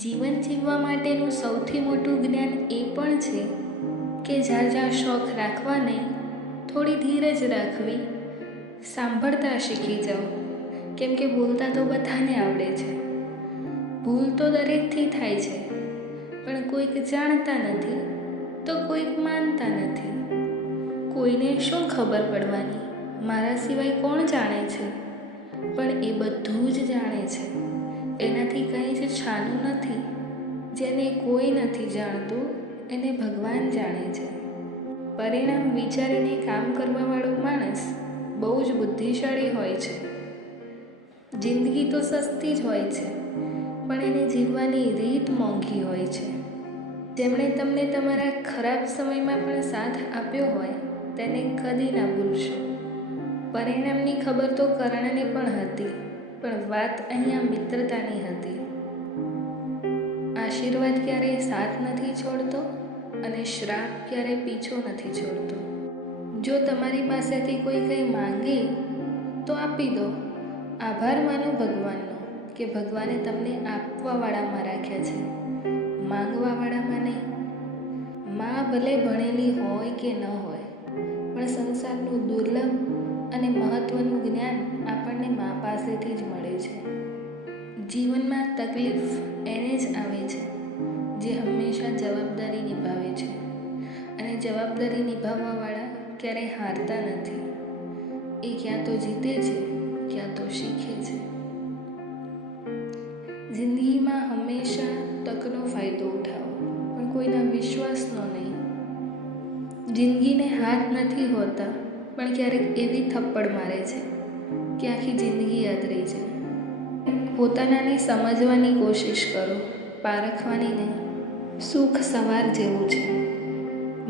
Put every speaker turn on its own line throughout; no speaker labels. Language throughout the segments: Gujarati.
જીવન જીવવા માટેનું સૌથી મોટું જ્ઞાન એ પણ છે કે જ્યાં જ્યાં શોખ રાખવા નહીં થોડી ધીરજ રાખવી. સાંભળતા શીખી જાઓ. કેમ કે બોલતા તો બધાને આવડે છે. ભૂલ તો દરેકથી થાય છે. પણ કોઈક જાણતા નથી તો કોઈક માનતા નથી. કોઈને શું ખબર પડવાની? મારા સિવાય કોણ જાણે છે? પણ એ બધું જ જાણે છે. એનાથી કંઈ જ છાનું નથી. જેને કોઈ નથી જાણતું, એને ભગવાન જાણે છે. પરિણામ વિચારીને કામ કરવાવાળો માણસ બહુ જ બુદ્ધિશાળી હોય છે. જિંદગી તો સસ્તી જ હોય છે, પણ એને જીવવાની રીત મોંઘી હોય છે. જેમણે તમને તમારા ખરાબ સમયમાં પણ સાથ આપ્યો હોય, તેને કદી ના ભૂલશો. પરિણામની ખબર તો કરણને પણ હતી. પણ વાત અહીંયા મિત્રતાની હતી. આશીર્વાદ ક્યારેય સાથ નથી છોડતો અને શ્રાપ ક્યારેય પીછો નથી છોડતો. જો તમારી પાસેથી કોઈ કંઈ માંગે, તો આપી દો. આભાર માનો ભગવાનનો કે ભગવાને તમને આપવાવાળામાં રાખ્યા છે. માંગવાવાળામાં નહીં. માં ભલે ભણેલી હોય કે ન હોય, પણ સંસારનું દુર્લભ અને મહત્ત્વનું જ્ઞાન આપણને મા પાસેથી જ મળે છે. જીવનમાં તકલીફ એને જ આવે છે, જે હંમેશા જવાબદારી નિભાવે છે. અને જવાબદારી નિભાવવાવાળા ક્યારેય હારતા નથી. એ ક્યાં તો જીતે છે, ક્યાં તો શીખે છે. જિંદગીમાં હંમેશા તકનો ફાયદો ઉઠાવો, પણ કોઈના વિશ્વાસનો નહીં. જિંદગીને હાથ નથી હોતા પણ ક્યારેક એવી થપ્પડ મારે છે કે આખી જિંદગી યાદ રહી જાય. પોતાનાને સમજવાની કોશિશ કરો, પારખવાની નહીં. સુખ સવાર જેવું છે.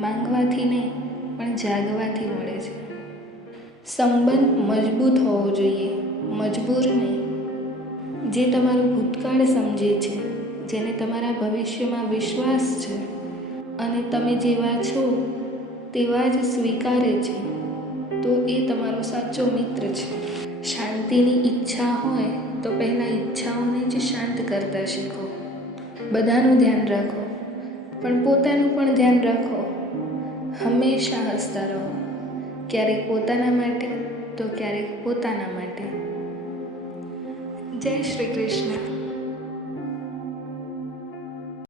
માંગવાથી નહીં, પણ જાગવાથી મળે છે. સંબંધ મજબૂત હોવો જોઈએ, મજબૂર નહીં. જે તમારું ભૂતકાળ સમજે છે, જેને તમારા ભવિષ્યમાં વિશ્વાસ છે, અને તમે જેવા છો, તેવા જ સ્વીકારે છે. તો એ તમારો સાચો મિત્ર છે. શાંતિની ઈચ્છા હોય તો પહેલાં ઈચ્છાઓને જ શાંત કરતા શીખો. બધાનું ધ્યાન રાખો, પણ પોતાનું પણ ધ્યાન રાખો. હંમેશા હસતા રહો. ક્યારેક પોતાના માટે, તો ક્યારેક પોતાના માટે. જય શ્રી કૃષ્ણ.